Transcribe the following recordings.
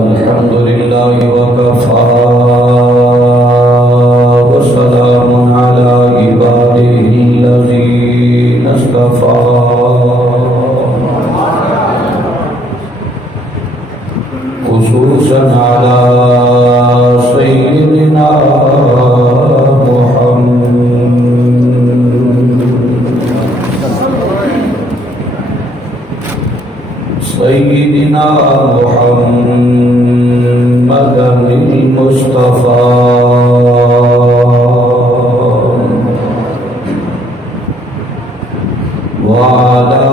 الحمد لله وكفى وسلام على عباده الذين اصطفى خصوصا على سيدنا سيدنا محمد المصطفى وعلى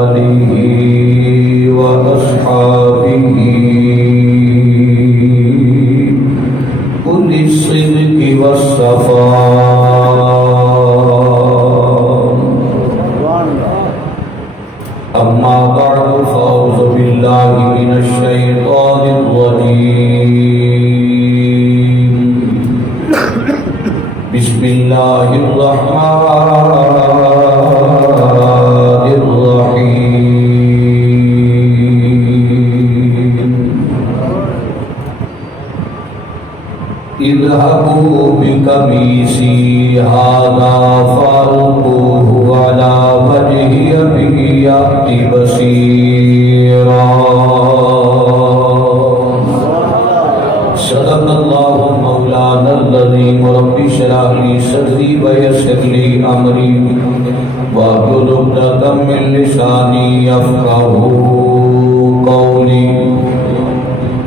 آله وأصحابه أولي الصدق والصفاء. أما بعد فأعوذ بالله من الشيطان الرجيم. بسم الله الرحمن الرحيم. اذهبوا بقميصي هذا فألقوه على وجه أبي يأت بصيرا. صدق الله مولانا العظيم. رب اشرح لي صدري ويسر لي أمري واحلل عقدة من لساني يفقهوا قولي.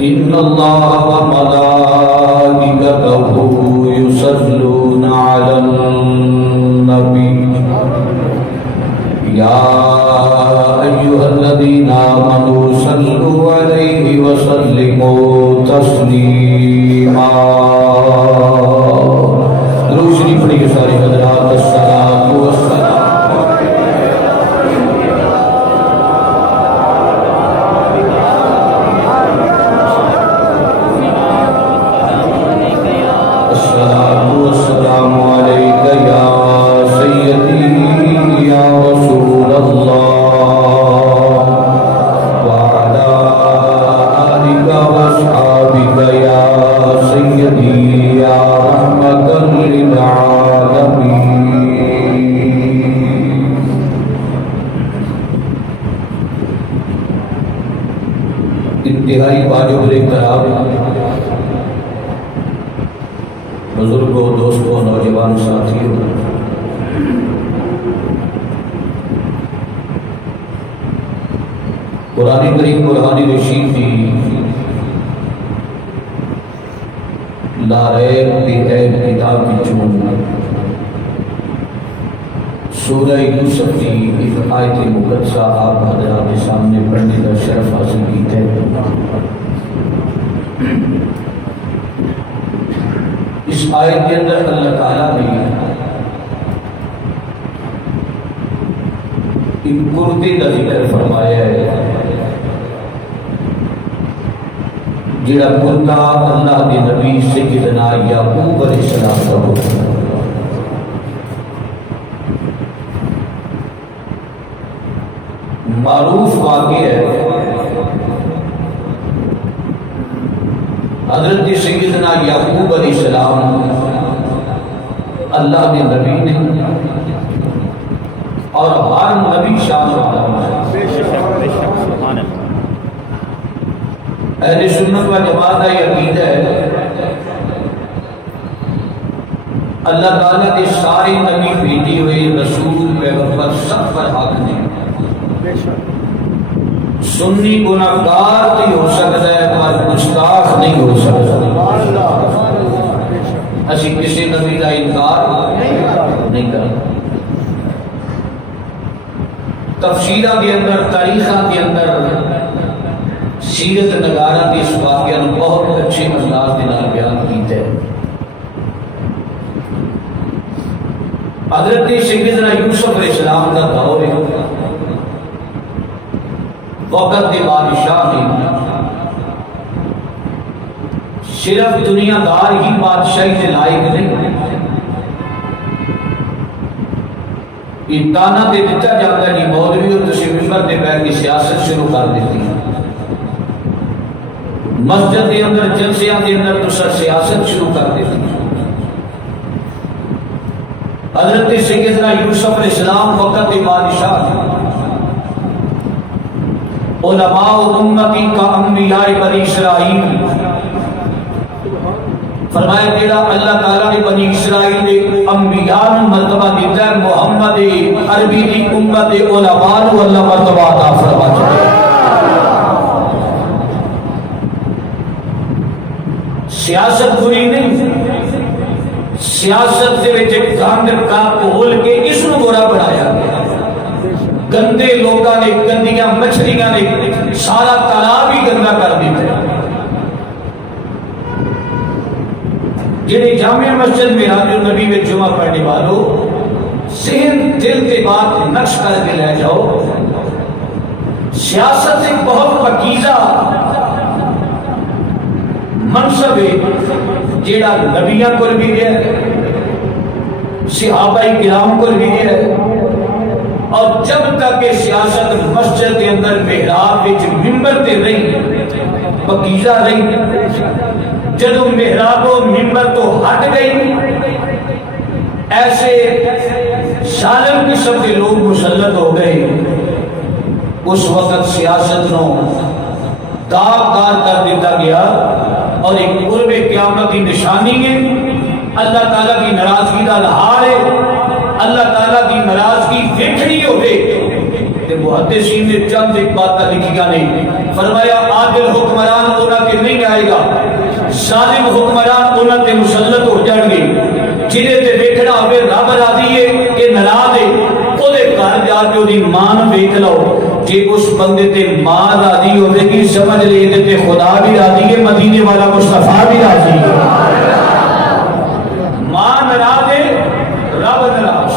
إن الله وملائكته يصلون على النبي يا أيها الذين آمنوا صلوا عليه وسلموا تسليما. درود شریف پڑھی کے سارے حضرات. الصلاۃ والسلام انتہائی واجب الاحترام بزرگوں، دوستوں، نوجوان ساتھیوں، قرآن کریم قرآن رشید کی لا ریب بھی ہے کتاب کی چون سورہ یوسف کی ایک آیت مقدسہ آپ حضرات کے سامنے پڑھنے کا شرف حاصل کیتے ہیں. اس آیت کے اندر اللہ تعالیٰ نے ایک کردے کا ذکر فرمایا ہے. جڑا کردہ اللہ کے نبی سیدنا یعقوب علیہ السلام کا ہوتا ہے. معروف واقع ہے حضرت سیدنا یعقوب علیہ السلام اللہ کے نبی نے اور ہر نبی شان والا اہل سنت و جماعت کا یہ عقیدہ ہے اللہ تعالیٰ کے سارے نبی بھیجے ہوئے رسول پیغمبر سب پر حق نہیں. سنی گناہگار نہیں ہو سکتا ہے پر گستاخ نہیں ہو سکتا. اسی کسی نبی کا انکار نہیں کرتا. تفسیرہ کے اندر، تاریخہ کے اندر، سیرت نگارہ کے اس واقعہ نے بہت اچھے انداز کے نال بیان کیتے ہیں. حضرت سیدنا یوسف علیہ السلام کا دور ہے. وقت کے بادشاہ نے صرف دنیا دار ہی بادشاہی کے لائق نہیں، یہ تانا دے دیتا جاتا ہے جی مولوی اور تسی ممبر دے بیٹھ کے سیاست شروع کر دیتی ہے، مسجد کے اندر جلسیاں کے اندر تسا سیاست شروع کر دیتی ہے۔ حضرت سیدنا یوسف علیہ السلام وقت بادشاہ، علماء امتی کا انبیاء بنی اسرائیل، فرمایا تیرا اللہ تعالیٰ نے بنی اسرائیل نے انبیاء نے مرتبہ دیتا ہے، محمد عربی کی امت علماء نے اللہ مرتبہ عطا فرما چکے۔ سیاست بری نہیں، سیاست سے وچ گند کا کھول کے اس کو برا بنایا گیا، گندے لوگاں نے گندیاں مچھلیاں نے سارا تالاب ہی گندا کر دیتا ہے۔ جنہیں جامع مسجد میں راج النبی میں جمعہ پڑھنے والوں ذہن دل کے بات نقش کر کے لے جاؤ، سیاست ایک بہت پاکیزہ منصب ہے جیڑا نبیاں کو بھی ہے، صحابہ کرام کو بھی ہے، اور جب تک کہ سیاست مسجد کے اندر محراب وچ منبر تے رہی پاکیزہ رہی، جدوں محراب و منبر تو ہٹ گئی، ایسے ظالم قسم کے لوگ مسلط ہو گئے، اس وقت سیاست نو داغدار کر دیتا گیا، اور ایک قرب قیامت کی نشانی ہے، اللہ تعالیٰ کی ناراضگی کا لہار ہے، اللہ تعالیٰ کی ناراضگی دیکھنی ہوئے کہ محدثین نے چند ایک باتیں لکھیا نہیں، فرمایا عادل حکمران انہاں کے نہیں آئے گا، ظالم حکمران انہاں تے مسلط ہو جان گے، جنہیں تے دیکھنا ہوئے رب راضی ہے کہ ناراض ہے، وہ دے گھر جا کے دی مان دیکھ لو، کہ اس بندے تے ماں راضی ہوئے گی، سمجھ لے تے خدا بھی راضی ہے، مدینے والا مصطفیٰ بھی راضی ہے۔ ماں ناراض ہے، رب ناراض،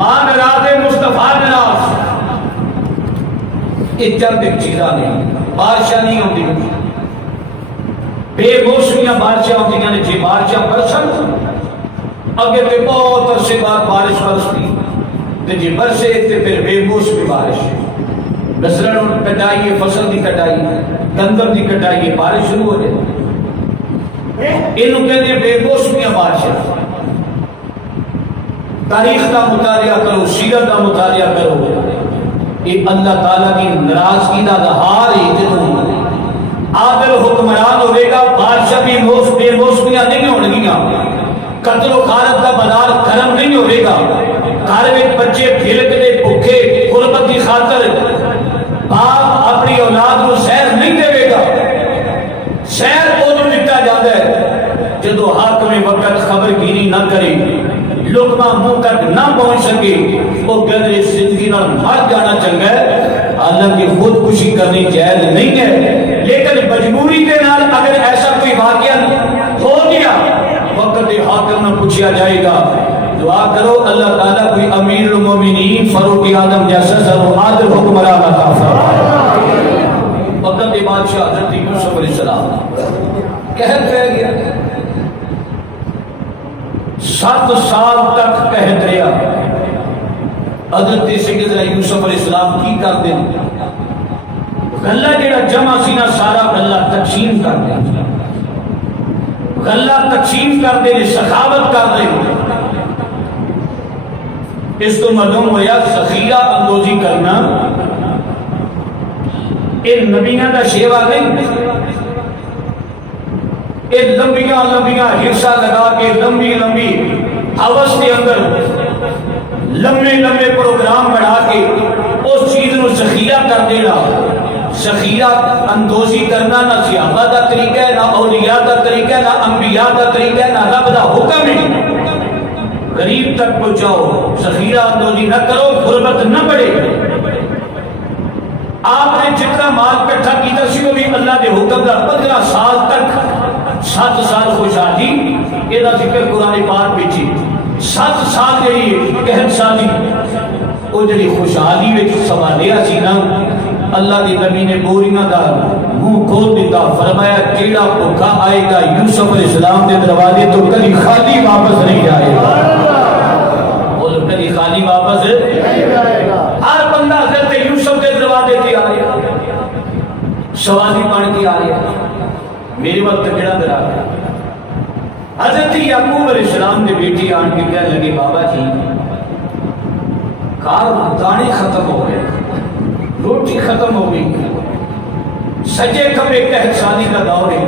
ماں ناراض ہے، مصطفیٰ ناراض۔ یہ چند ایک چیزاں نہیں، بارشاں نہیں ہوتی، بے موسمیاں بارشاں ہوتی ہیں، جی بارشاں برسن اگے تے بہت عرصے بعد بارش برستی، تے جی برسے تے پھر بے موسمی بارش، مثلاً کٹائی فصل کی کٹائی، گندم کی کٹائی، بارش شروع ہو جائے، انہوں کہتے ہیں بے موسمیاں بارشیں۔ تاریخ کا مطالعہ کرو، سیرت کا مطالعہ کرو، یہ اللہ تعالیٰ کی ناراضگی کا اظہار ہے۔ جدوں عادل حکمران ہوئے گا، بارشاں بھی بے موسمیاں نہیں ہونگیاں، قتل و غارت کا بازار گرم نہیں ہوئے گا، گھر میں بچے پھرکتے بھوکے غربت کی خاطر، باپ اپنی اولاد کو سیر نہیں دے گا، سیر ادھر دیتا جاتا ہے جدو حاکم وقت خبر گیری نہ کرے، لقمہ منہ تک نہ پہنچ سکے، وہ گدرے زندگی نہ مر جانا چنگا ہے، حالانکہ خودکشی کرنی جائز نہیں ہے، لیکن مجبوری کے نال اگر ایسا کوئی واقعہ ہو گیا، وقت حاکم نہ پوچھا جائے گا، دعا کرو اللہ تعالیٰ کوئی امیر المومنین فاروق اعظم جیسا سر عادل حکمران عطا فرمائے۔ وقت بادشاہ حضرت یوسف علیہ السلام قحط پہ گیا، 7 سال تک قحط رہا، حضرت سیدنا یوسف علیہ السلام کی کرتے ہیں، غلہ جڑا جمع سی نا سارا غلہ تقسیم کر دیں، غلہ تقسیم کر دیں، سخاوت کر دیں، اس کو معلوم ہوا ذخیرہ اندوزی کرنا یہ نبیوں کا شیوا نہیں، یہ لمبیاں لمبیاں حصہ لگا کے لمبی لمبی ہوس کے اندر لمبے لمبے پروگرام بنا کے اس چیز کو ذخیرہ کر دینا، ذخیرہ اندوزی کرنا نہ صحابہ کا طریقہ ہے، نہ اولیاء کا طریقہ ہے، نہ انبیاء کا طریقہ ہے، نہ رب کا حکم ہے۔ غریب تک پہنچاؤ، ذخیرہ اندوزی نہ کرو، غربت نہ بڑھے۔ آپ نے جتنا مال اکٹھا کیا سی وہ بھی اللہ کے حکم کا 15 سال تک 7 سال خوشحالی، یہ ذکر قرآن پاک پیچھے 7 سال جی قحط سالی وہ جی خوشحالی میں سوالیا سی نا، اللہ کے نبی نے بوریاں کا منہ کھول دیتا، فرمایا کیڑا بھوکا آئے گا یوسف علیہ السلام کے دروازے تو کبھی خالی واپس نہیں آئے گا، وہ کبھی خالی سوالی واپس ہر بندہ حضرت یوسف کے دروازے تے آ رہا سوالی بن کے آ رہا میرے وقت کہڑا درا گیا حضرت یعقوب علیہ السلام نے بیٹی آن کے کہنے لگے بابا جی کار دانے ختم ہو گئے روٹی ختم ہو گئی سجے کبے قحط سالی کا دور ہے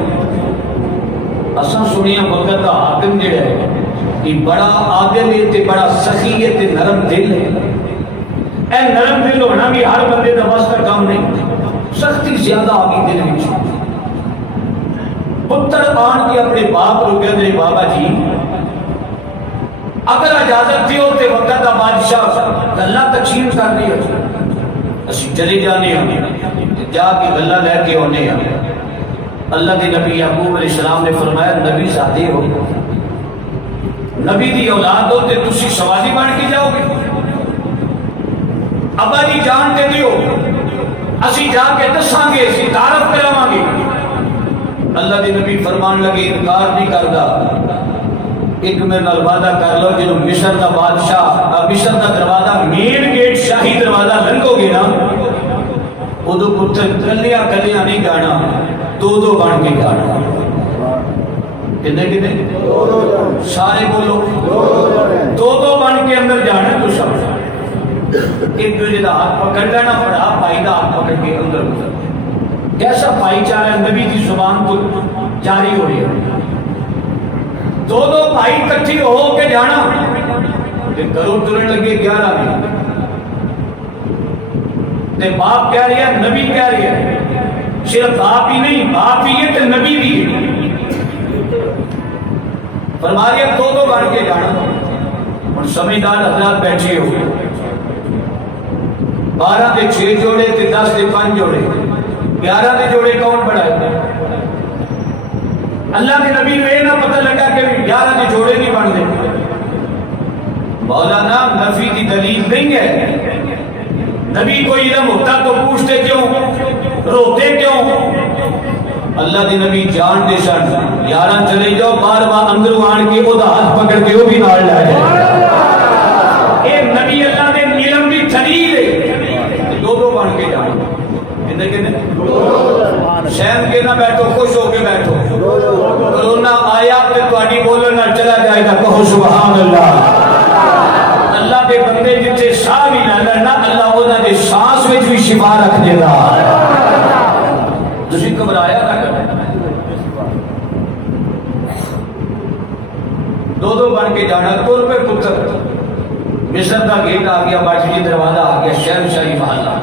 اساں سنیا وقت کا حاکم جڑا ہے یہ بڑا عادل ہے تے بڑا سخی ہے تے نرم دل ہے اے نرم دل ہونا بھی ہر بندے دا بس کا کام نہیں سختی زیادہ آ گئی دل وچ پتر آن کے اپنے باپ کو کہہ دے بابا جی اگر اجازت دیو تے وقت دا بادشاہ اللہ تقسیم کر دی اسی چلے جانے ہیں جا کے گلہ لے کے ہونے ہیں اللہ کے نبی یعقوب علیہ السلام نے فرمایا نبی ذاتی ہو نبی دی اولاد ہو تے تسی سوالی بن کے جاؤ گے ابا جی جان کے دیو اسی جا کے دساں گے اسی تعارف کراواں گے اللہ کے نبی فرمان لگے انکار نہیں کردا ایک میرے نال وعدہ کر لو جدوں مصر دا بادشاہ مصر دا دروازہ مین گیٹ شاہی دروازہ لنگو گے نا ادو پتر کلیاں کلیاں نہیں گانا دو بن کے گانا کتنے کتنے سارے بولو دو بن کے اندر جانا تو سب ایک دوسرے کا ہاتھ پکڑ لینا بڑا بھائی کا ہاتھ پکڑ کے اندر کیسا بھائی چارہ نبی کی زبان تو جاری ہو رہی ہے دو بھائی کٹھی ہو کے جانا گھروں ترن لگے 11 میں تے باپ کہہ رہی ہے نبی کہہ رہی ہے صرف باپ ہی نہیں باپ بھی ہے تے نبی بھی ہے فرمایا دو بن کے جانا اور سمجھدار حضرات بیٹھے ہو 12 کے 6 جوڑے تے 10 کے 5 جوڑے 11 کے جوڑے کون بڑھائے اللہ کے نبی میں نہ پتہ لگا کہ 11 کے جوڑے نہیں بن دے مولانا نفی کی دلیل نہیں ہے نبی کو علم ہوتا تو پوچھتے کیوں روتے کیوں اللہ کے نبی جان دے سن 11 چلے جاؤ 12 اندروں آن کے وہ ہاتھ پکڑ کے وہ بھی نال لے جائے اے نبی اللہ کے علم کی دلیل ہے دو بن کے جانا شہم کے نہ بیٹھو خوش ہو کے بیٹھو کرونا آیا تو تہاڈی بولن نال چلا جائے گا کہو سبحان اللہ اللہ دے بندے جتھے ساہ بھی نہ لینا اللہ انہاں دے سانس وچ بھی شفا رکھ دے گا تسی گھبرایا نہ کرو دو بن کے جانا تر پہ پتر مصر کا گیٹ آ گیا بادشاہی دروازہ آ گیا شہر شاہی محلہ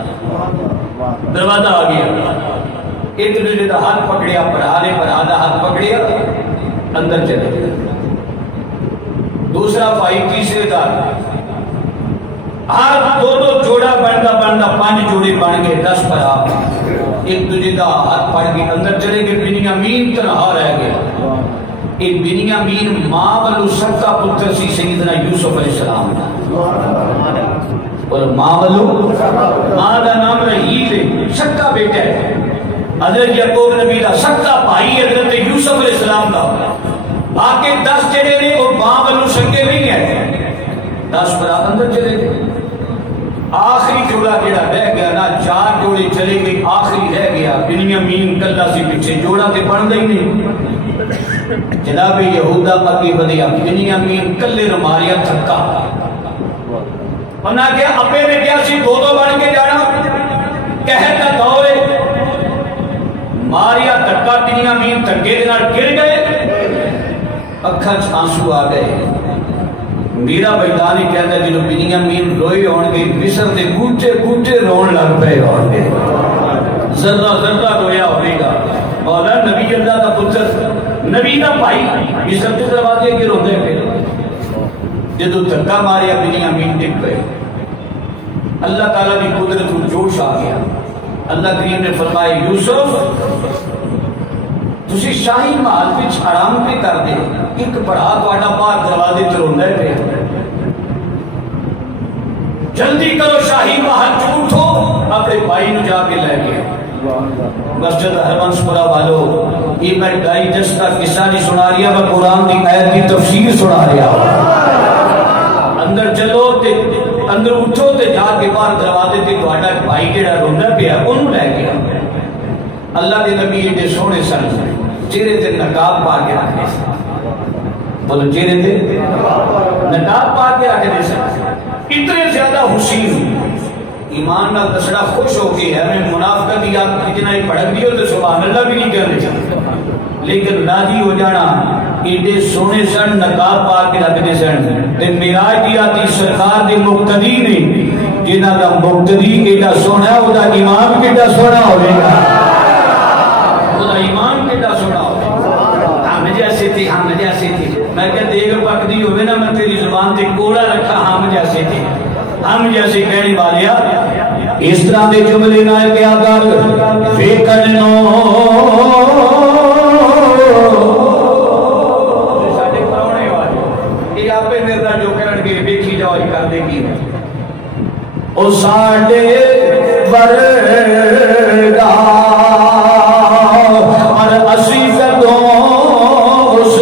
دروازہ آ گیا ایک دوسرے کا ہاتھ پکڑیا برا دا ہاتھ پکڑیا اندر چلے گیا دوسرا بھائی تیسرے کا ہر دو جوڑا بنتا 5 جوڑے بن کے 10 برا ایک دوسرے کا ہاتھ پکڑ کے اندر چلے گئے بنیامین تنہا رہ گیا ایک بنیامین ماں والو سکا پتر سی سیدنا یوسف علیہ السلام اور ماں والو ماں دا نام رحیل ہے سکا بیٹا ہے حضرت یعقوب نبی دا سکا بھائی حضرت یوسف علیہ السلام دا باقی 10 جڑے نے اور ماں والو سکے نہیں ہے 10 برات اندر چلے گئے آخری جوڑا جڑا رہ گیا نا 4 جوڑے چلے گئے آخری رہ گیا بنیامین کلا سی پیچھے جوڑا تے بندا ہی نہیں جناب یہودا اگے بدیا بنیامین کلے نو ماریا تھکا انہاں کیا ابے نے کیا سی دو بن کے جانا قہر کا دور ہے ماریا دھکا بنیامین دھکے دے نال گر گئے اکھاں وچ آنسو آ گئے میرا بیدانی کہتا ہے جنہوں بنیامین روئے ہون گے مصر دے کوٹے کوٹے رون لگ پے ہون گے ذرہ ذرہ رویا ہوئے گا مولا نبی اللہ کا پتر نبی کا بھائی مصر کے دروازے کے روندے پہ جدو دھکا ماریا بنیامین ٹک گئے اللہ تعالیٰ کی قدرت کو جوش آ گیا اللہ کریم نے فرمایا یوسف تسی شاہی محل وچ حرام پہ کر دے ایک بڑا تہاڈا باہر دروازے تے روندا ہے جلدی کرو شاہی محل چ اٹھو اپنے بھائی نو جا کے لے گیا مسجد ہرمنس پورا والو یہ میں ڈائجسٹ کا قصہ نہیں سنا رہا میں قرآن کی آیت کی تفسیر سنا رہا اندر چلو تے اندر اٹھو تے جا کے باہر دروازے تے تہاڈا بھائی جڑا روندا پیا اونوں لے کے آؤ۔ اللہ دے نبی ایڈے سونے سن، چہرے تے نقاب پا کے رکھتے سن، بولو چہرے تے نقاب پا کے رکھتے سن، اتنے زیادہ حسین، ایمان نال دسنا خوش ہو کے ہے میں منافقت یا اتنا ہی بھڑک دیو تو سبحان اللہ بھی نہیں کہنے چاہتے، لیکن راضی ہو جانا ایڈے سونے سن نقاب پا کے رکھتے سن تے معراج دی آتی سرکار دے مقتدی نے جنہاں دا مقتدی ایڈا سونا ہے او دا امام کیڈا سونا ہوے گا، او دا امام کیڈا سونا ہوے گا۔ ہم جیسے تھے میں کہ دیکھ پکدی ہوے نا میں تیری زبان تے کوڑا رکھا ہم جیسے تھے، ہم جیسے کہنے والیا اس طرح دے جملے نہ کیا کر فیکن نو ساڈے پرانے والے یہ آپے میرا جو کرن گے ویکھی جاؤ کر دے گی او ساڈے ورگا اور اسی کدوں اس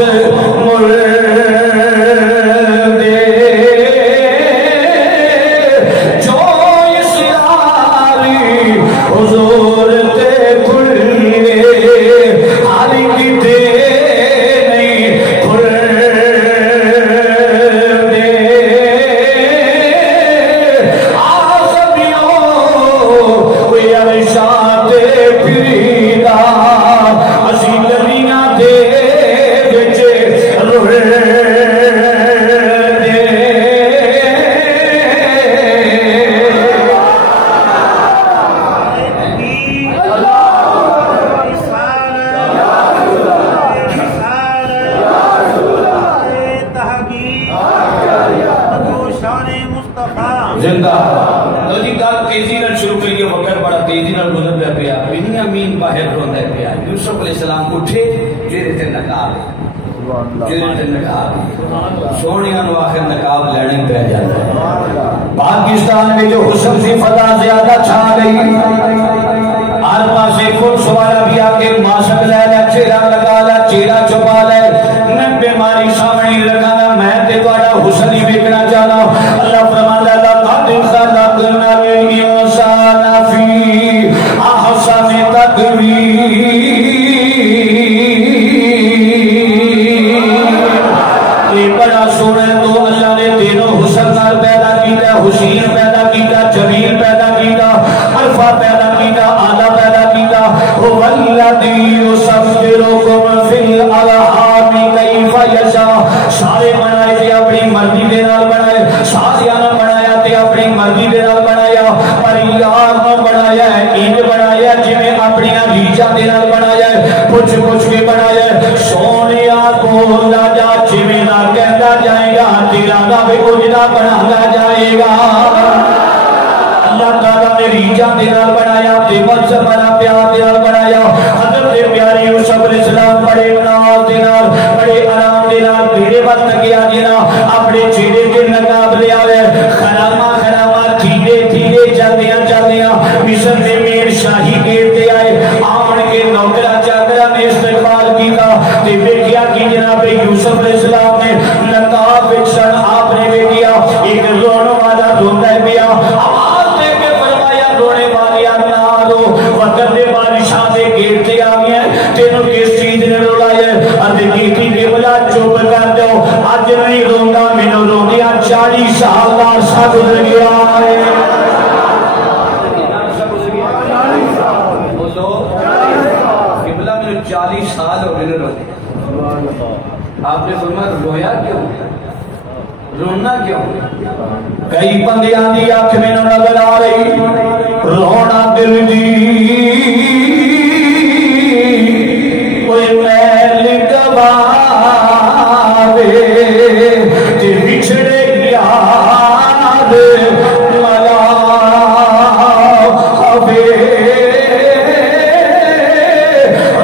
پاکستان میں جو حسن سی فتح زیادہ چھا گئی، ہر پاسے خود سوارا بھی آکے ماسک لے لے، چہرہ لگا لے، چہرہ چھپا لے، میں بیماری سامنے لگانا، میں تے تہاڈا حسن ہی ویکھنا چاہنا۔ اللہ فرماتا لقد خلقنا الانسان فی احسن تقویم۔ یہ بڑا سونا ہے تو اللہ نے تینوں حسن نال پیدا کیتا، حسین پیدا کیتا، جمیل پیدا کیتا، عرفہ پیدا کیتا، آلہ پیدا کیتا۔ هو الذی یصورکم فی الارحام کیف یشاء۔ سارے بنائے تے اپنی مرضی دے نال بنائے، سارے نے بنایا تے اپنی مرضی دے نال بنایا، پر یار نو بنایا ہے انج بنایا جویں اپنی ریچا دے نال بنایا ہے، پوچھ پوچھ کے بنایا ہے۔ سونیا بولدا جا جویں نہ کہندا جائے گا تیرا رب اجڑا بناتا جائے گا۔ اللہ تعالیٰ نے ریچا دے نال بنایا تے مذہب بنا پیار دے نال بنایا۔ حضرت پیارے یوسف علیہ السلام بڑے ناز دے نال بڑے آرام دے نال تیرے وقت گیا جنا اپنے چہرے تے نقاب لے آوے، خراما خراما دھیرے دھیرے چلدیاں چلدیاں مصر دے میر شاہی گیٹ تے آئے، آن کے نوکرا چادرا نے استقبال کیتا تے ویکھیا کہ جناب یوسف علیہ السلام نے نقاب وچ سن، آپ نے ویکھیا ایک رون والا روندا پیا، آواز دے کے فرمایا رونے والیا نہ رو، وقت دے بادشاہ دے گیٹ تے آ گیا، تینوں کس چیز نے رلایا؟ ادھے کیتی دے بلا چپ کر دو، اج نہیں روندا مینوں روندیا 40 سال دا عرصہ گزر گیا ہے۔ بولو قبلہ مینوں 40 سال ہو گئے روندے، آپ نے فرمایا رویا کیوں؟ رونا کیوں؟ کئی بندیاں دی اکھ مینوں نظر آ رہی، رونا دل دی کوئی میل گواوے تے بچھڑے یار ملا ہوے،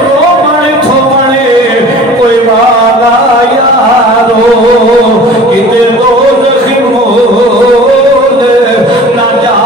رومن تھوڑے کوئی والا یارو کتے دوزخ مول نہ جا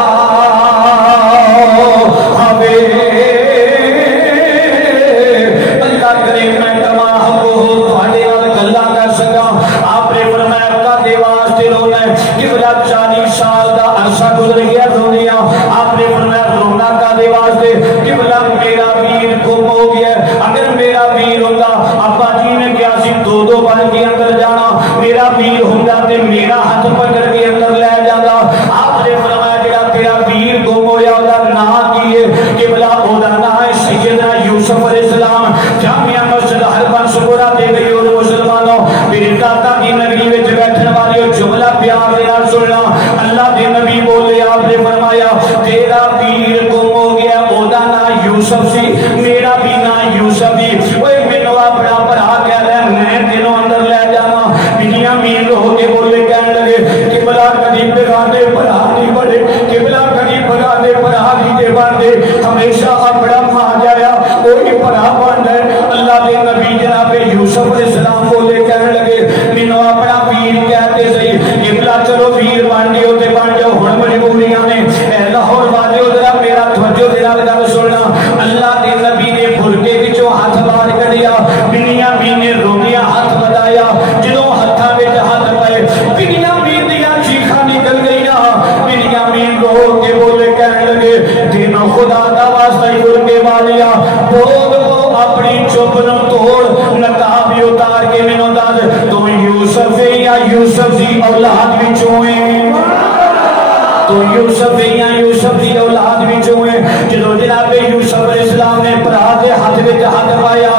گزر گیا دنیا. آپ نے فرمایا رونا کا دے واسطے قبلہ میرا ویر گم ہو گیا. اگر میرا ویر ہوگا ابا جی نے کیا سی دو دو بن کے اندر جانا, میرا ویر ہوگا تے میرا ہاتھ پکڑ کے اندر لے جانا. آپ نے فرمایا جڑا تیرا ویر گم ہویا دا نام کی ہے قبلہ او دا نام ہے سیدنا یوسف علیہ السلام. جامعہ مسجد حربان سکورہ دے گئی اور مسلمانوں میرے دادا کی نگری وچ بیٹھن والے جملہ پیار دے نال سننا. اللہ دے نبی بولے آپ نے فرمایا تیرا ویر گم ہو گیا او دا نام یوسف سی, میرا بھی نام یوسف ہی. اوے مینوں اپنا بھرا کہہ رہا میں تینوں اندر لے جاواں. بنیامین رو کے بولے کہنے لگے قبلہ کدی بگانے بھرا نہیں بڑے, قبلہ کدی بگانے بھرا نہیں دے بندے, ہمیشہ اپنا ماں جایا وہی بھرا بن ہے. اللہ دے نبی جناب یوسف علیہ السلام بولے کہنے لگے مینوں اپنا ویر کہتے صحیح, قبلہ چلو ویر بن گئے تے بن جاؤ, ہن مجبوریاں نے. اے لاہور والے ذرا میرا توجہ دے نال گل سننا. اللہ دے نبی نے پھلکے وچوں ہاتھ باہر کڈیا, بنیامین نے روندیا ہاتھ بڑھایا. جدوں ہتھاں وچ ہاتھ پائے بنیامین دیاں چیخاں نکل گئیاں. بنیامین رو کے بولے کہنے لگے تینوں خدا دا واسطہ ہی پھلکے والیا بول وہ اپنی چپ نو توڑ, نقاب اتار کے مینوں دس تو یوسف یا یوسف دی اولاد وچوں ہے, تو یوسف یا یوسف دی اولاد وچوں ہے. جدوں جناب یوسف علیہ السلام نے بھرا دے ہاتھ وچ ہاتھ پایا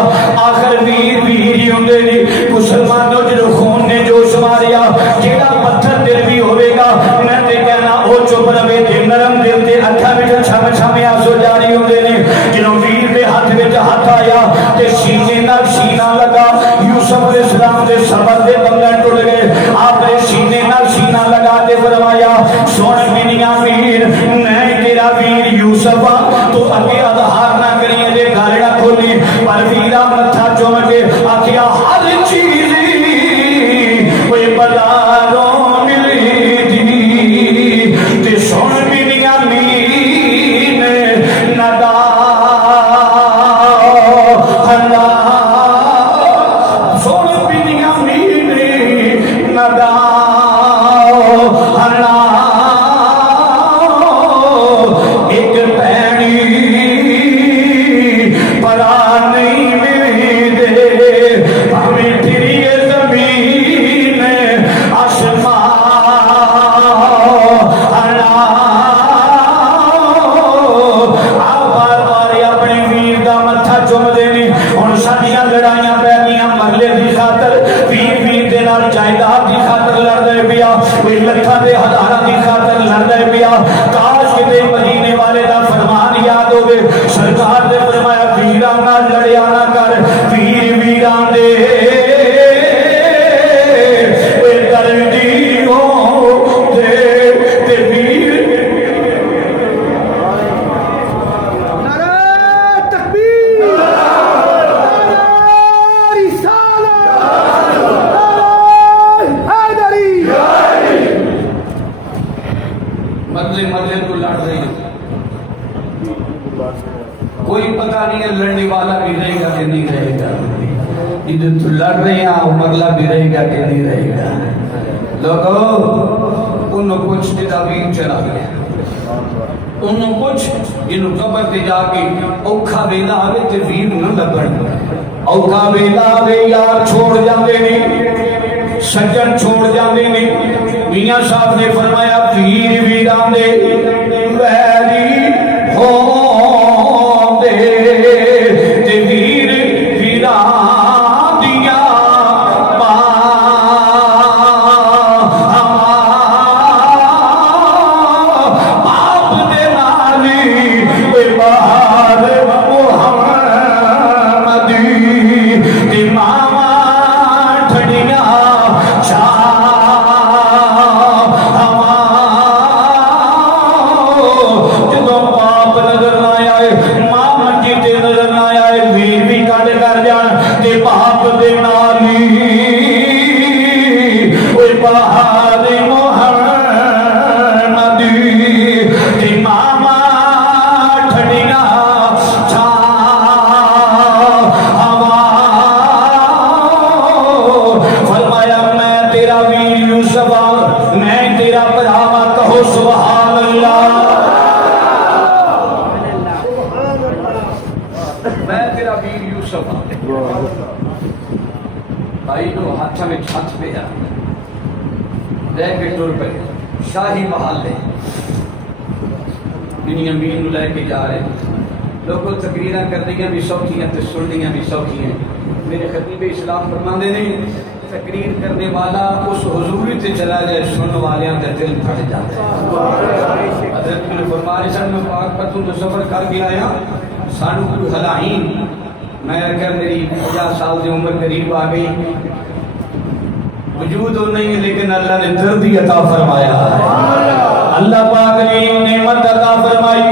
آخر ویر ویر ہی ہوندے نہیں. مسلمانوں جدوں خون نے جوش ماریا جیڑا پتھر دل بھی ہوے گا میں تے کہنا او چپ رہے تے نرم دل تے اکھاں وچ چھم چھم آنسو جاری ہوندے نے. جدوں ویر دے ہاتھ وچ ہاتھ آیا تے سینے نال سینہ لگا, یوسف علیہ السلام دے سبر دے بنگن ٹوٹ گئے. آپ نے سینے نال سینہ لگا کے فرمایا سن بنیامین میں تیرا ویر یوسف ہاں, تو اگے اظہار نہ کری اجے گل نہ کھولی, پر ویرا متھا چوم کے آکھیا ہر چیز کوئی بازاروں ملی دی تے سن بنیامین ندا کوئی پتہ نہیں ہے لڑنے والا بھی رہے گا کہ نہیں رہے گا, ادھر تو لڑ رہے ہیں مرلا بھی رہے گا کہ نہیں رہے گا. لوگوں انہوں کچھ تدابیر چلا گیا, انہوں کچھ انہوں قبر تے جا کے اوکھا ویلا آوے تے ویر نہ لبن, اوکھا ویلا آوے یار چھوڑ جاندے نہیں, سجن چھوڑ جاندے نہیں. میاں صاحب نے فرمایا ویر ویران دے ویری ہوں دے تے ویر ویران دیا آپ دے نالی بار محمدی تے ماما ٹھڑیاں چاہ مصطفیٰ بھائی تو ہاتھ میں چھت پہ آ لے کے ٹر پہ شاہی محل ہے انہیں امین لے کے جا رہے لوگوں تقریریں کرنیاں بھی سوکھیاں تو سننیاں بھی سوکھیاں میرے خطیب اسلام فرماندے نہیں تقریر کرنے والا اس حضوری تے چلا جائے سننے والیاں تے دل پھٹ جاتا ہے حضرت نے فرمایا سن میں پاک پتوں تو سفر کر کے آیا سانو کوئی ہلائیں میں اگر میری 50 سال دی عمر قریب آ گئی وجود ہو نہیں لیکن اللہ نے دردی عطا فرمایا ہے اللہ پاک نے نعمت عطا فرمائی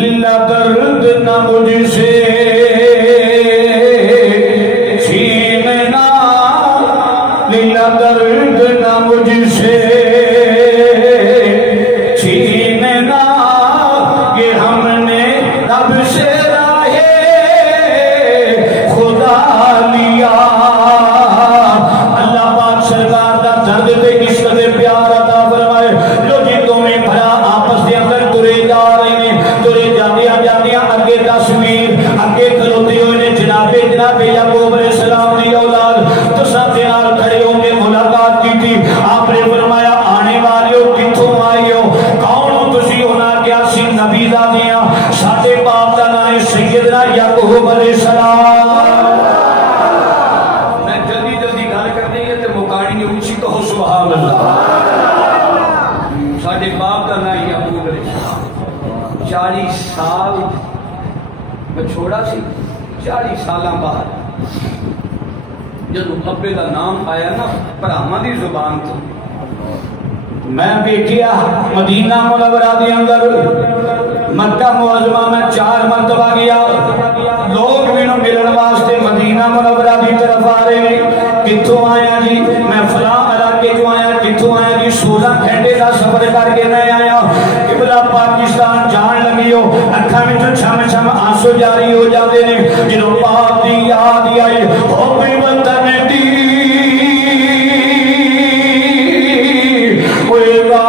للہ درد نہ مجھ سے چھیننا للہ درد نہ مجھ سے چھیننا کہ ہم نے رب سے راہ خدا لیا اللہ پاک سرکار دا درد دے عشق دے پیار عطا فرمائے جو جتوں میں بھرا آپس دے اندر ترے جا رہے ہیں ترے جاندیاں اگے تصویر اگے کھلوتے ہوئے جناب یعقوب علیہ السلام دی اولاد تو سب دے نال کھڑے ہو کے ملاقات کی تھی آپ نے فرمایا آنے والے ہو کتھوں آئے ہو کون ہو تسی ہونا کیا سی نبی دا دیاں ساڈے باپ دا نام ہے سیدنا یعقوب علیہ السلام میں جلدی جلدی گل کرنی ہے تے مکانی اونچی کہو سبحان اللہ ساڈے باپ دا نام یعقوب علیہ السلام 40 سال میں چھوڑا سی 40 سالاں بعد جب ابے دا نام آیا نا پراواں دی زبان تو میں بیٹھیا مدینہ منورہ دے اندر مکہ معظمہ میں 4 مرتبہ گیا لوگ مینوں ملن واسطے مدینہ منورہ دی طرف آ رہے ہیں کتھوں آیا جی میں فلاں علاقے جو آیا کتھوں آیا جی 16 گھنٹے دا سفر کر کے میں آیا قبلہ پاکستان جان لگی ہو اکھاں وچ چھم چھم آنسو جاری ہو جاندے نے جدوں پاک دی یاد آئی حب وطن دی ہوئے گا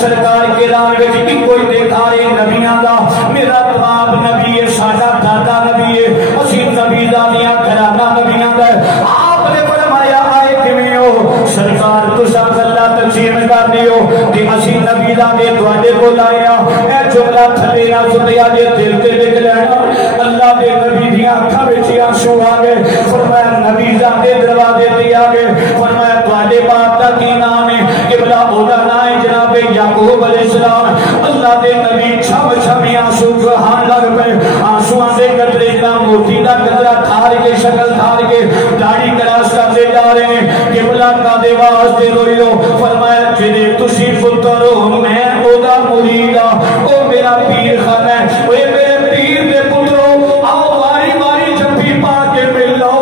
سرکار کے دان وچ کوئی دیکھا ہے نبیاں دا میرا باپ نبی ہے ساڈا دادا نبی ہے اسی نبی دا دیاں گھرانہ نبیاں دا آپ نے فرمایا آئے کیویں ہو سرکار تساں اللہ تقسیم کر دیو کہ اسی نبی دا دے تواڈے کول آیا اے جملہ تھلے نہ سنیا جے دل تے لکھ لینا اللہ دے نبی دیاں اکھاں وچ آنسو آ گئے فرمایا نبی دا دے دروازے تے آ گئے فرمایا تواڈے باپ دا کی نام ہے قبلہ اودا نام ہے جناب یعقوب علیہ السلام اللہ دے نبی چھم چھم آنسو بہان لگ پے آنسواں دے قطرے نہ موتی دا قطرہ تھار کے شکل تھار کے داڑھی کراس کرتے جا رہے ہیں قبلہ کا دے واسطے روئی لو فرمایا جدے تسی پتر ہو میں اودا مرید او میرا پیر خانہ ہے اے میرے پیر دے پترو آؤ واری واری جبھی پا کے مل لو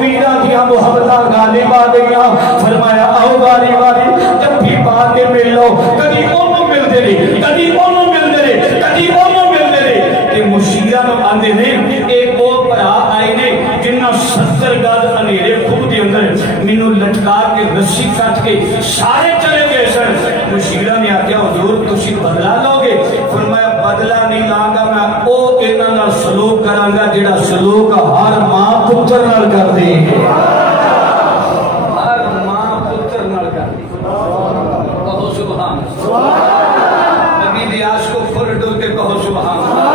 میرا دیا محبتہ غالب آ گیا فرمایا آؤ واری واری جبھی پا کے مل لو کدی اونوں ملدے نہیں کدی اونوں ملدے نہیں کدی اونوں ملدے نہیں کہ مشیرہ نو آندے نے ایک او بھرا آئے نے جنہ 70 گز انیرے خوب دے اندر مینوں لٹکا کے رسی کٹ کے سارے چلے گئے سن مشیرہ نے آکھیا حضور تسی بدلہ لو گے فرمایا بدلہ نہیں لاں گا میں او انہاں نال سلوک کراں گا جڑا سلوک ہر ماں پتر نال کردی ہے ہر ماں پتر نال کردی کہو سبحان اللہ نبی دی عاشق کو پھر ڈول کے کہو سبحان اللہ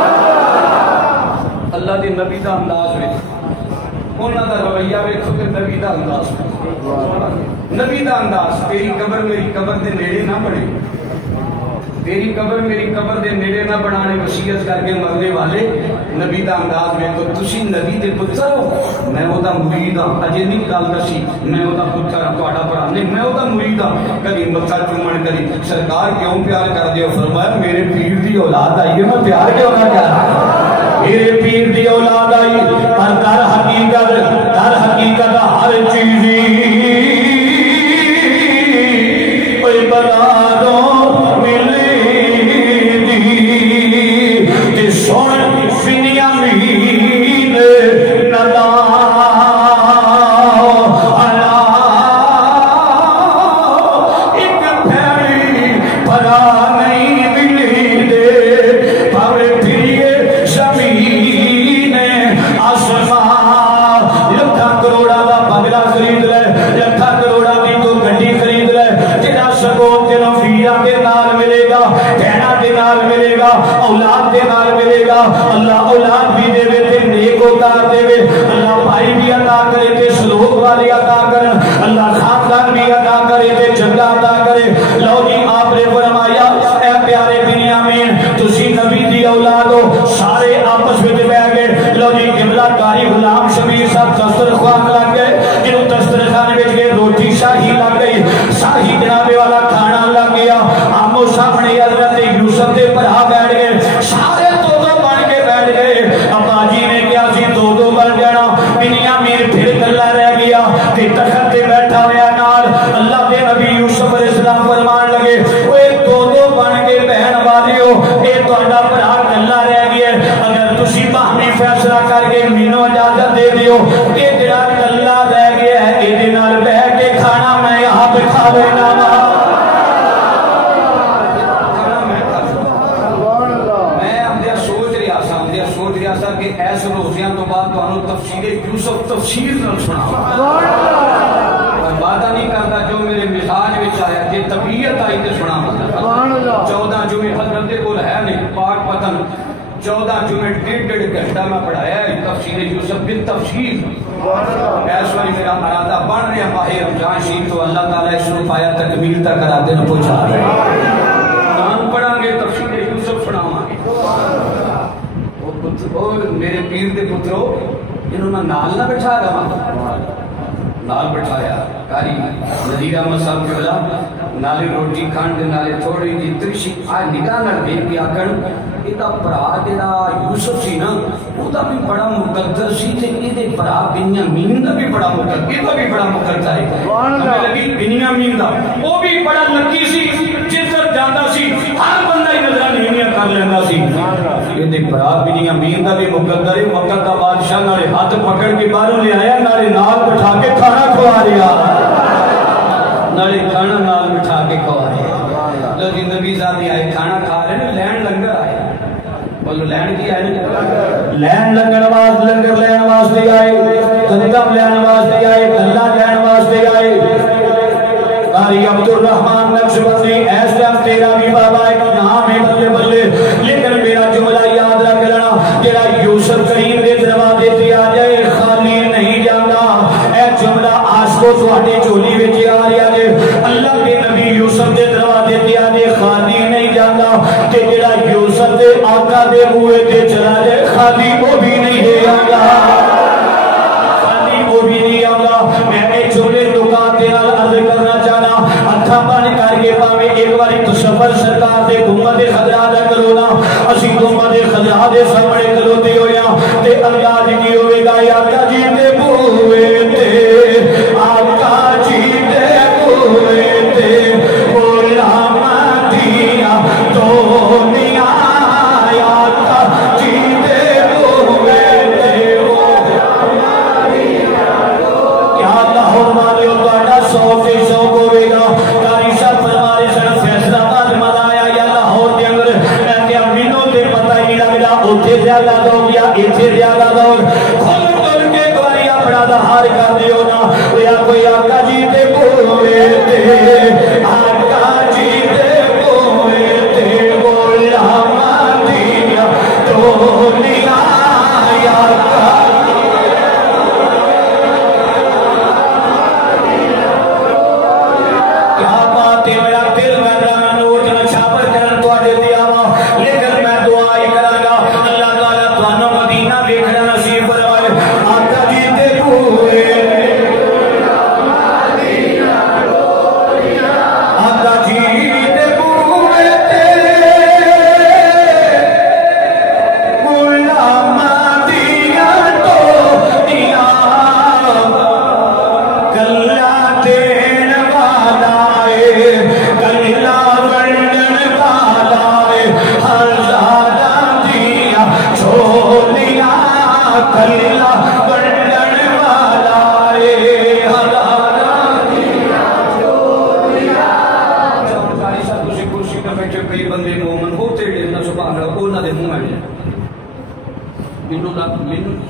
اللہ دی نبی دا انداز وچ انہاں دا رویہ ویکھو تے نبی دا انداز نبی دا انداز تیری قبر میری قبر دے نیڑے نہ بنے تیری قبر میری قبر دے نیڑے نہ بنانے وصیت کر کے مرنے والے نبی دا انداز ویکھو تسی نبی دے پتر ہو میں او دا مرید ہاں اجے نہیں گل دسی میں او دا پتر ہاں تہاڈا بھرا نہیں میں او دا مرید ہاں کبھی متھا چومن کبھی سرکار کیوں پیار کر دیو فرمایا میرے پیر دی اولاد آئی ہے میں پیار کیوں نہ کر میرے پیر دی اولاد آئی پر در حقیقت روزگار ملے گا، اللہ اولاد بھی دے تے نیک اوتار دے، اللہ بھائی بھی عطا کرے تے سلوک والے عطا کرن، اللہ خاندان بھی عطا کرے تے چنگا عطا کرے۔ لو جی آپ نے فرمایا اے پیارے بنیامین تسی نبی دی اولاد ہو، سارے آپس میں بیٹھ گئے۔ لو جی قبلہ کاری غلام شبیر صاحب دسترخوان لگ گئے، جنہوں دسترخوان وچ گئے روٹی شاہی لگ گئی، شاہی جناب والا کھانا لگ گیا، آمو سامنے حضرت یوسف دے بھرا بیٹھ گئے، سارے دو دو بن کے بیٹھ گئے۔ ابا جی نے کیا سی دو دو بن جانا، بنیامین پھر کلا رہ گیا تے تخت تے بیٹھا ہوا نال اللہ دے نبی یوسف علیہ السلام فرمان لگے اوے دو دو بن کے بہن والیو اے تہاڈا بھرا کلا رہ گیا، اگر تسی باہمی فیصلہ کر کے مینوں اجازت دے دیو کہ جڑا کلا رہ گیا ہے اے دے نال بیٹھ کے کھانا میں یہاں پہ کھا لینا وا۔ کہ ایسے روزیاں تو بعد تو انہوں تفسیر یوسف تفسیر نہ سنا وعدہ نہیں کرتا جو میرے مزاج میں آیا کہ طبیعت آئی تے سنا مطلب 14 جمعے حضرت کو ہے نہیں پاک پتن 14 جمعے 1.5 گھنٹہ میں پڑھایا ہے تفسیر یوسف بن تفسیر۔ ایس والی میرا ارادہ بن رہا ماہ رمضان شریف تو اللہ تعالیٰ اس کو پایا تکمیل تک کرا دے نہ پہنچا رہے قرآن پڑھیں گے تفسیر یوسف سناواں گے۔ میرے پیر دے پترو انہوں نے نال نہ بٹھا رہا نال بٹھایا کاری نظیر احمد صاحب کے بلا نالے روٹی کھان دے نالے تھوڑی جی ترشی آج نگاہ نال دیکھ کے آکڑ ایدہ پرا دینا یوسف سی نا وہ دا بھی بڑا مقدر سی تھے ایدے پرا بنیامین دا بھی بڑا مقدر ایدہ بھی بڑا مقدر ہے ہمیں لگی بنیامین دا وہ بھی بڑا لکی سی جس طرح جاندہ سی ہر بندہ ہی نظرہ نہیں کر لیندہ سی ایدے پرا بنیامین دا بھی مقدر ہے وقت دا بادشاہ نارے ہاتھ پکڑ کے باروں لے آیا نارے نال بٹھا کے کھانا کھوا دیا نارے کھانا نال بٹھا کے کھوا دیا۔ لو جی نبی زادی آئے کھانا کھا رہے ہیں لین لنگر آئے بولو لین کی آئے لین لنگر آواز لنگر لین واسطے آئے تنکم لین واسطے آئے گلہ لین واسطے آئے۔ قاری عبد الرحمن نقشبندی ایسے ہم تیرا بھی بابا ایک نام ہے بلے بلے لیکن میرا جملہ یاد رکھ لینا تیرا یوسف کریم دے دروازے تے آ جائے خالی نہیں جانا اے جملہ آج کو تواڈے چولی وچ آ رہا ہے اللہ کے نبی یوسف دے دروازے تے آ جائے خالی نہیں جانا تے جڑا یوسف دے آقا دے بوئے تے چلا جائے خالی وہ بھی نہیں آگا خالی وہ بھی نہیں آگا۔ میں ایک جملے دکاتے نال عرض کرنا چاہنا ہتھاں بن کر کے پاویں ایک باری تصور سرکار دے گنبد خضرا دا کرو نا اسی گنبد خضرا دے سامنے کھلوتے ہویا تے انداز کی ہوے گا آقا جی دے بوئے تے آقا جی دے بوئے تے غلام دیا دنیا آقا جی دے بوئے تے غلام دیا کیا اللہ فرمانے تہاڈا سو تے سو ہوے گا۔ قاری صاحب فرمانے سن فیصلہ باد ملایا یا لاہور دے اندر میں کہ مینوں تے پتہ ہی نہیں لگدا اوتھے زیادہ لوگ یا ایتھے زیادہ لوگ کھل کھل کے کوئی اپنا دا ہار کر دیو نا یا کوئی آقا جی تے بوئے تے آقا جی تے بوئے تے غلام دیا دنیا آقا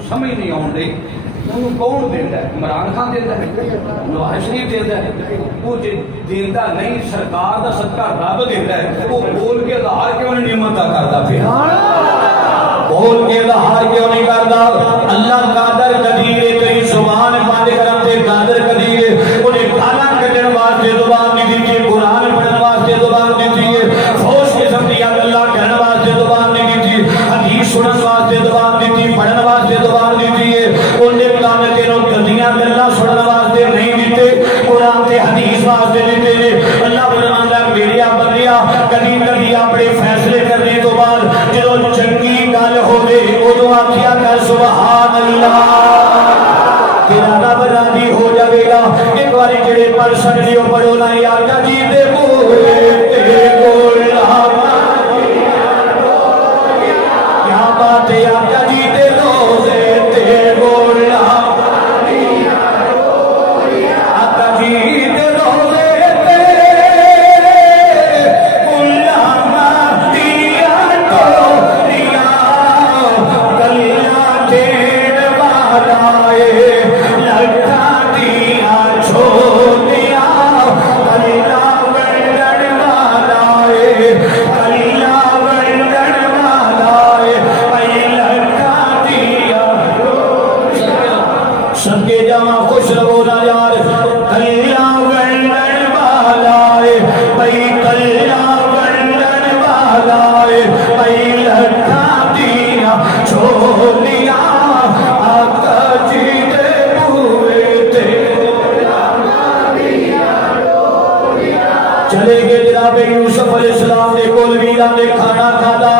سمجھ نہیں آن رہی انہوں کون دیندہ ہے عمران خان دیندہ ہے نواز شریف دیندہ ہے وہ دیندہ نہیں سرکار دا صدقہ رب دیندہ ہے وہ بول کے ادھار کے انہیں نعمتہ کرتا پھر اظہار کیوں نہیں کرتا؟ اللہ قادر قدیر ہے، تیری زبان بند کرن تے قادر قدیر ہے، انہیں گالاں کڈن واسطے زبان نہیں دتی، قرآن پڑھن واسطے زبان دتی ہے، فوش قسم دیا گلاں کرن واسطے زبان نہیں دتی، حدیث سنن واسطے زبان دتی، پڑھن واسطے زبان دتی ہے، انہیں کامل تینوں گندیاں گلاں سنن واسطے نہیں دیتے، قرآن تے حدیث واسطے دیتے ہیں۔ اللہ فرماندا میرے بندیا کبھی کبھی اپنے فیصلے کرنے تو بعد جدوں چنگی گل ہوے اودوں آکھیا کر سبحان اللہ، تیرا رب راضی ہو جائے گا۔ ایک بار جڑے پڑھ سکدے ہو پڑھو نا، یا آقا جی دے بولے تے بول کیا بات ہے، آقا جی دے روزے تے بول آقا جی دے روزے تے علماء دیا ٹولیاں گلیاں دین والائے لٹھا دیا چھولیاں گلیاں ونڈن والائے گلیاں ونڈن والائے اے لٹھا دیا سب کے جمع خوش رہو نا یار، گلیاں ونڈن والائے اے گلیاں ونڈن والائے اے لٹھا دیا چھولیاں آقا جی دے بوئے تے چلے گئے جناب یوسف علیہ السلام نے کول ویران نے کھانا کھادا۔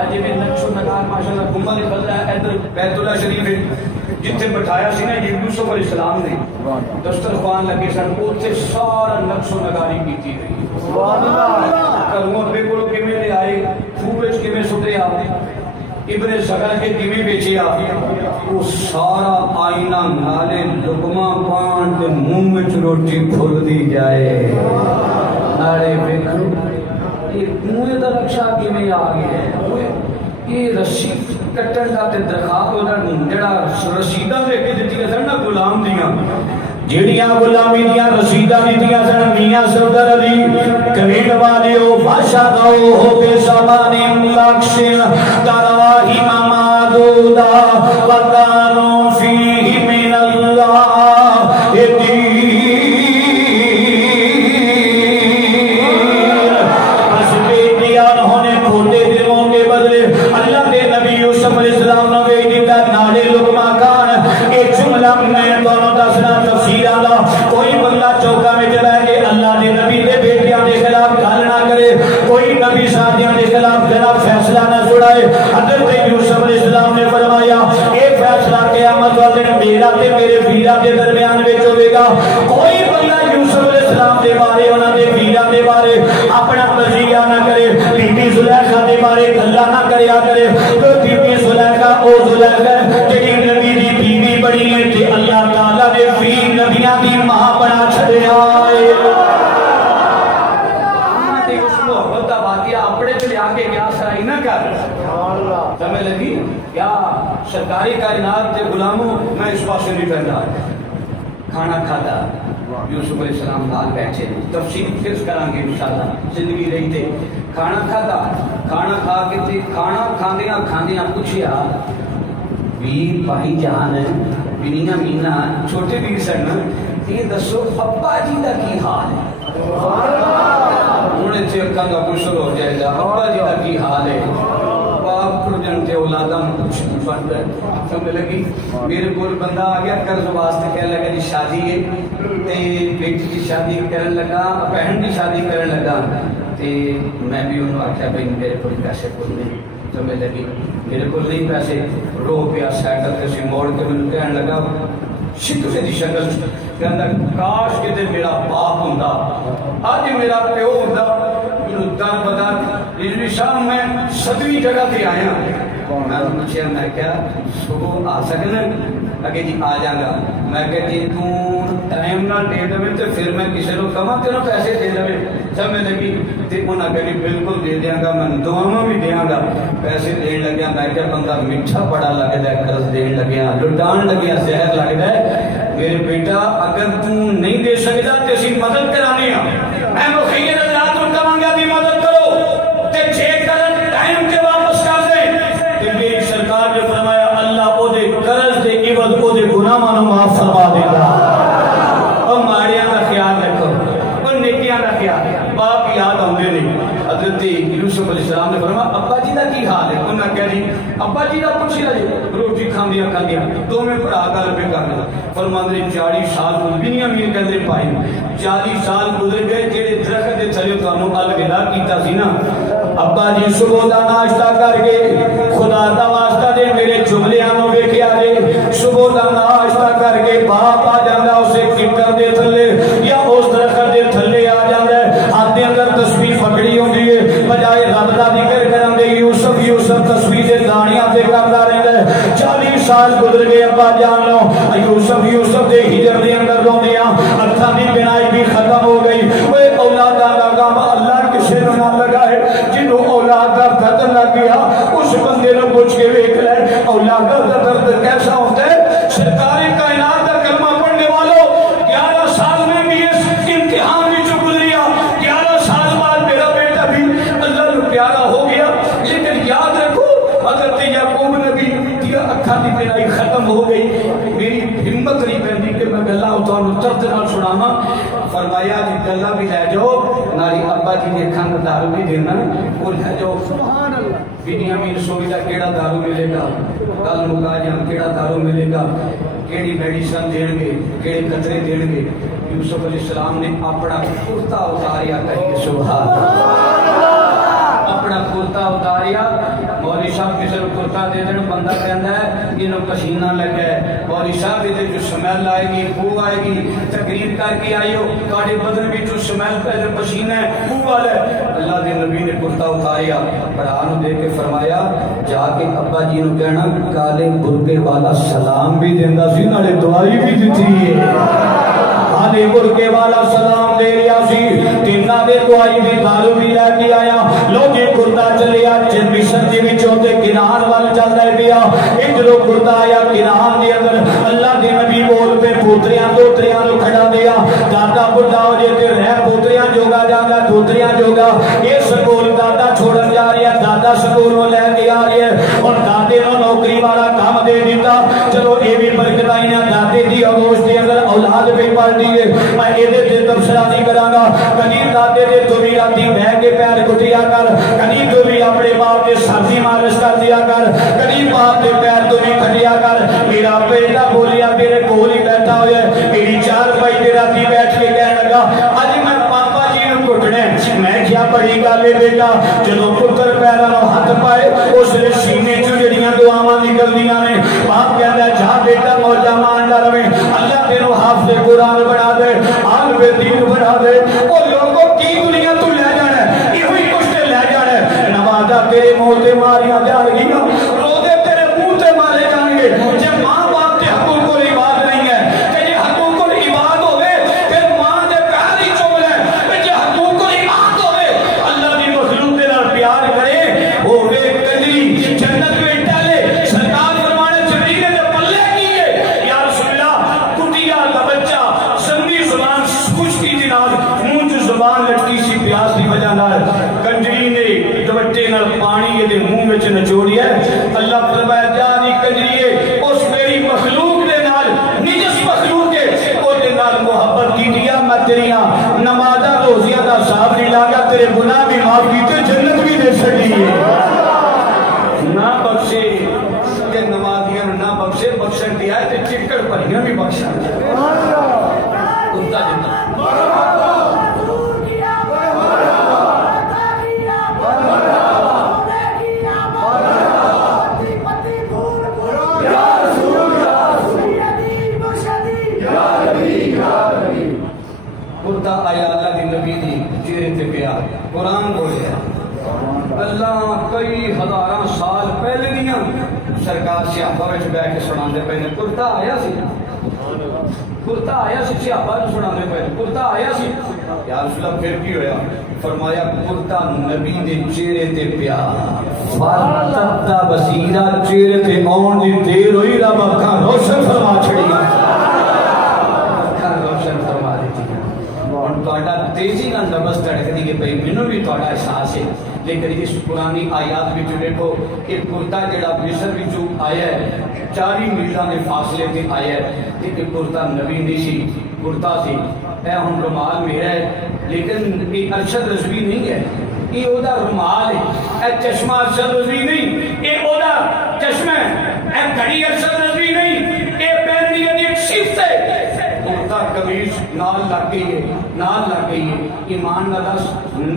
اجے میں نقش و نگار ماشاءاللہ گنبد خضرا ادھر بیت اللہ شریف ہے جتھے بٹھایا سی نا یوسف علیہ السلام نے، دسترخوان لگے سن، اوتھے سارا نقش و نگاری کیتی گئی۔ سبحان اللہ، کروں ابے کول کیویں لے آئے، خوہ وچ کیویں سٹے آپ، ابن سگا کے کیویں بیچے آپ، وہ سارا آئینہ نالے لقمہ پان تے منہ وچ روٹی کھل دی جائے۔ نالے ویکھو یہ کنویں دا نقشہ کیویں آ گیا ہے، یہ رسی کٹن دا تے درخواست دا جڑا رسیداں دے کے دتیاں سن نا غلام دیاں، جیڑیاں غلامی دیاں رسیداں دتیاں سن میاں صفدر علی کریڈ والیو بادشاہ دو ہو بے سامان لاکشن دراہیم معدودا وکانو فیہ من اللہ کوئی بندہ چوکا میں چلا کہ اللہ نے نبی دے بیٹیاں دے خلاف گل نہ کرے، کوئی نبی شادیاں دے خلاف جناب فیصلہ نہ سنائے۔ حضرت یوسف علیہ السلام نے فرمایا اے فیصلہ قیامت والے دن میرا تے میرے ویراں دے درمیان وچ ہوے گا۔ کوئی بندہ یوسف علیہ السلام دے بارے انہاں دے ویراں دے بارے اپنا نظریہ نہ کرے، بی بی زلیخا دے بارے گلاں نہ کریا کرے۔ تو بی بی زلیخا او زلیخا جڑی نبی دی بیوی بنی ہے تے اللہ تعالی نے ویر نبیاں دی ماں بنا چھڑیا ہے۔ محبت کا واقعہ اپنے سے آگے کیا سرائی نہ کر سمجھ لگی کیا سرکاری کائنات کے غلاموں میں اس پاس نہیں پہنتا۔ کھانا کھاتا یوسف علیہ السلام نال بیٹھے، تفصیل پھر کریں گے انشاءاللہ، زندگی رہی تھے۔ کھانا کھاتا، کھانا کھا کے تھے، کھانا کھاندیاں کھاندیاں پوچھیا ویر بھائی جان بنیاں مینا چھوٹے ویر سن، یہ دسو ابا جی دا کی حال ہے؟ انہیں سے اکھاں دا گسل ہو جائے گا، ابا جی دا کی حال ہے؟ باپ کھڑ جانتے اولاداں پوچھنے پڑتا ہے۔ سمجھ لگی میرے کول بندہ آ گیا قرض واسطے، کہنے لگا جی شادی ہے تے بیٹی کی شادی کرن لگا، بہن کی شادی کرن لگا تے میں بھی انہوں آکھیا بھئی میرے کول پیسے کول نہیں۔ سمجھ لگی میرے کول نہیں پیسے، رو پیا سائیکل تے سی موڑ کے مینوں کہن لگا شکل سے دی شکل کہندا کاش کتے میرا باپ ہوندا، اج میرا پیو ہوندا، مینوں در بدر رضوی صاحب میں 7ویں جگہ تے آیا۔ میں پوچھیا میں کیا صبح آ سکنا؟ اگے جی آ جاؤں گا۔ میں کہ جی تو ٹائم نہ دے دے تو پھر میں کسی کو کہاں تینوں پیسے دے دے۔ سمجھ لگی تے انہاں کہ بالکل دے دیاں گا، میں دعاواں بھی دیاں گا۔ پیسے دین لگیا، میں کہ بندہ میٹھا بڑا لگدا ہے، قرض دین لگیا، لٹان لگیا، زہر لگدا ہے۔ میرے بیٹا اگر تو نہیں دے سکدا تے اسی مدد کرانے ہاں، میں مخیر اللہ تو کہاں گا بھی مدد کرو تے جے کرن ٹائم تے واپس کر دے۔ ابا جی کا پوچھا جی روٹی کھاندیا کھاندیا دونوں بھرا گل پہ کر لیا فرماندے 40 سال بنیامین کہندے پائے 40 سال گزر گئے جہے درخت دے تھلے تانوں الوداع کیتا سی نا ابا جی صبح دا ناشتہ کر کے خدا دا واسطہ دے میرے جملیاں نو ویکھیا جے صبح دا ناشتہ کر کے باپ آ جاندا اسے کٹر دے تھلے یا اس درخت دے تھلے آ جاندا ہے ہاتھ دے اندر تسبیح پکڑی ہوندی ہے بجائے رب دا ذکر کرن دے یوسف یوسف تسبیح دے دانیاں تے کردا رہندا ہے 40 سال گزر گئے ابا جان لو یوسف یوسف دے ہجر دے اندر روندیاں اکھاں دی بینائی بھی ختم ہو گئی اوے اولاداں دا کام اللہ کسے نوں نہ لگائے جنوں اولاد دا درد لگ گیا اس بندے نوں پوچھ کے ویکھ لے اولاد دا درد کیسا ہوتا ہے سرکار کائنات دا کلمہ پڑھنے والوں 11 سال میں بھی اس امتحان وچ گزریا 11 سال بعد میرا بیٹا بھی اللہ نوں پیارا ہو گیا لیکن یاد رکھو حضرت یعقوب نبی دی اکھاں دی بینائی ختم ہو گئی میری ہمت نہیں پیندی کہ میں گلاں تانوں درد نال سناواں فرمایا جی گلاں بھی لے جاؤ نالی ابا جی دے اکھاں دا دارو بھی دینا وہ لے جاؤ سبحان اللہ بنیامین سوئی دا کیڑا دارو ملے گا کل مکا جان کیڑا دارو ملے گا کیڑی میڈیسن دین گے کیڑے قطرے دین گے یوسف علیہ السلام نے اپنا کرتا اتاریا کہیے سبحان اللہ اپنا کرتا اتاریا مولوی صاحب کسی کو کرتا دے دیں بندہ کہندا ہے انہوں پسینہ لگا ہے مولوی صاحب دے جو سمیل آئے گی بو آئے گی تقریر کر کے آئیو کاڑے بدن بھی جو سمیل پہلے پسینہ ہے بو والا ہے اللہ دے نبی نے کرتا اتاریا برہانو دے کے فرمایا جا کے ابا جی نو کہنا کالے برقے والا سلام بھی دیندہ سی نالے دعائی بھی دیتی ہے آدھے برکے والا سلام دے لیا سی تینہ دے دعائی بھی دارو بھی لے کے آیا لوگی کرتا چلیا جن مشن دی بھی چوتے کنار وال چل رہے بیا اجرو کرتا آیا کنار دی اندر اللہ دے نبی بول پہ پوتریاں دوتریاں نو کھڑا دیا دادا بڑھا ہو جے تے رہ پوتریاں جوگا جاگا دوتریاں جوگا یہ سکول دادا چھوڑن جا رہی ہے دادا سکول میں لے کے آ رہی ہے اور دادے نو نوکری والا کام دے دیتا چلو اے بھی برکتائی نے دادے دی اگوش دی اندر اولاد بھی پڑھ دی میں ایدے دے تبصرہ نہیں کرانگا کنی دادے دے تو بھی راتی بہ کے پیر کٹیا کر کنی تو بھی اپنے باپ دے ساتھی مالش کر دیا کر کنی باپ دے پیر تو بھی کھٹیا کر میرا بیٹا بولیا میرے کول ہی بیٹھا ہوئے میری چار بھائی دے راتی بیٹھ کے کہنے لگا آج میں پاپا جی نو کٹنے میں کیا بڑی گالے بیٹا جدو پتر پیرا نو ہاتھ پائے اس نے سینے چو جڑیاں دعاواں نکل دیا نے باپ کہتا ہے جہاں بیٹا موجہ مان ڈر میں اللہ تیرو حافظ قرآن بنا دے عالم دین بنا دے اور لوگوں کی دنیا تو لے جانا ہے یہ ہوئی کچھ تے لے جانا ہے نمازہ تیرے منہ تے ماریاں جان گیا روزے تیرے منہ تے مارے جان گے جب ماں باپ تے حقوق العباد نہیں ہے کہ یہ حقوق العباد ہوئے پھر ماں دے پیار ہی چول ہے کہ یہ حقوق العباد ہوئے اللہ بھی مخلوق دے نال پیار کرے وہ بے قدری جنت میں ڈالے سرکار فرمانے جبریل نے پلے کیے یا رسول اللہ کٹیا کا بچہ سنگی زبان کچھ کی جناب منہ جو زبان لٹکی سی پیاس دی وجہ نال کنجری نے دوٹے نال پانی یہ دے منہ میں نچوڑی ہے اللہ فرمایا جانی کنجریے اس میری مخلوق دے نال نجس مخلوق کے او دے نال محبت کی دیا میں تیریاں نمازہ روزیاں دا صاحب نہیں لاگا تیرے گناہ بھی معاف کیتے جنت بھی دے سکتی ہے نہ بخشے کہ نمازیاں نہ بخشے بخشن دیا ہے تے چکڑ پریاں بھی بخشا کتا جنت کرتا آیا اللہ دی نبی دی چہرے تے پیا قرآن بولیا اللہ کئی ہزاراں سال پہلے دیاں سرکار صحابہ وچ بیٹھ کے سناندے پے نے کرتا آیا سی صحابہ نوں سناندے پے کرتا آیا سی یا رسول اللہ پھر کی ہویا فرمایا کرتا نبی دے چہرے تے پیا فرمایا بصیرہ چہرے تے اون دی دیر ہوئی رب اکھاں روشن فرما چھڑی تیزی نہ نبض تڑک دی کہ بھئی منوں بھی تھوڑا احساس ہے لیکن اس پرانی آیات بھی جو دیکھو ایک کرتا جڑا مصر وچوں آیا ہے 40 میلاں دے فاصلے تے آیا ہے کہ کرتا نبی نہیں سی کرتا سی اے ہن رومال میرا ہے لیکن یہ ارشد رضوی نہیں ہے یہ او دا رومال ہے اے چشمہ ارشد رضوی نہیں یہ او دا گھڑی ارشد نظری نہیں، اے پہننی ایک صفت ہے۔ کرتا قمیص نال لگ گئی ہے، نال لگ گئی ہے۔ ایمان نہ دس،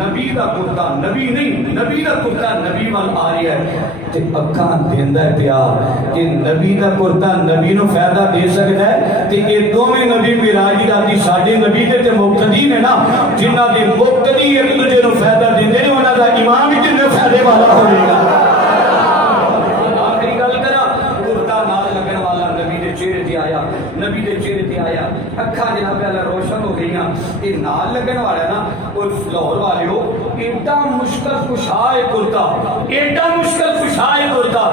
نبی دا کرتا نبی نہیں، نبی دا کرتا نبی وال آ رہا ہے تے اکھاں دیندا پیا کہ نبی دا کرتا نبی نو فائدہ دے سکدا ہے تے اے دوویں نبی معراج دی رات ساڈے نبی دے تے مقتدی نے نا، جنہاں دے مقتدی ایک دوجے نو فائدہ دیندے نے، انہاں دا امام وی تے فائدے والا ہوے گا۔ آخری گل کراں، کرتا نال لگن والا نبی دے چہرے تے آیا، نبی دے چہرے تے آیا، اکھاں جناب اللہ روشن ہو گئیاں۔ اے نال لگن والا نا، اور لاہور والیو ایڈا مشکل کشا ہے کرتا، ایڈا مشکل کشا ہے کرتا،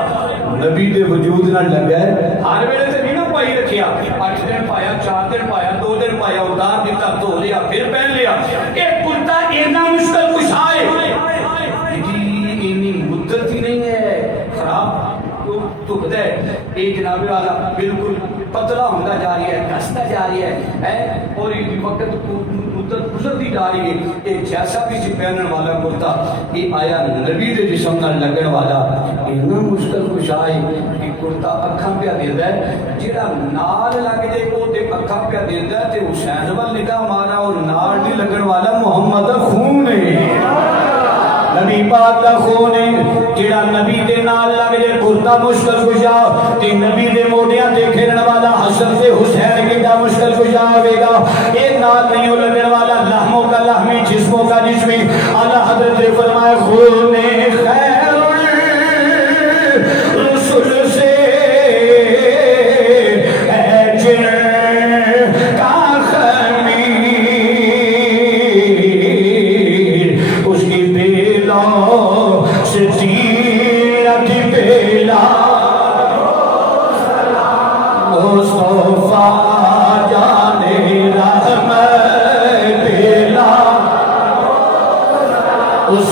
نبی دے وجود نہ لگا ہے۔ ہر ویلے تے نہیں نہ پائی رکھیا، 8 دن پایا، 4 دن پایا، 2 دن پایا، اتار دیتا، دھو لیا، پھر پہن لیا۔ اے کرتا اینا مشکل کشا ہے، اینی مدت ہی نہیں ہے، خراب دکھتا ہے۔ ایک جناب والا بالکل پتلا ہوتا جا رہی ہے، کستا جا رہی ہے، اور یہ وقت مدت گزرتی جا رہی ہے۔ یہ جیسا بھی سی پہننے والا کرتا، یہ آیا نبی دے جسم نال لگن والا، اتنا مشکل کشا ہے کہ کرتا اکھاں پہ دیندا ہے، جڑا نال لگ جائے وہ تے اکھاں پہ دیندا ہے تے حسین ول نگاہ مارا، اور نال نہیں لگن والا محمد دا خون ہے، نبی پاک دا خون ہے۔ جڑا نبی دے نال لگ جائے کرتا مشکل کشا، تے نبی دے موڈیاں تے کھیلن والا حسن تے حسین کیڑا مشکل کشا ہوے گا۔ اے نال نہیں لگن والا لحموں کا لحمی، جسموں کا جسمی۔ اعلیٰ حضرت نے فرمایا خون خیر رسول سے ہے جن کا خمیر، اس کی بیلوں سے تیرت بیلا مصطفیٰ جانے رحمت بیلا اس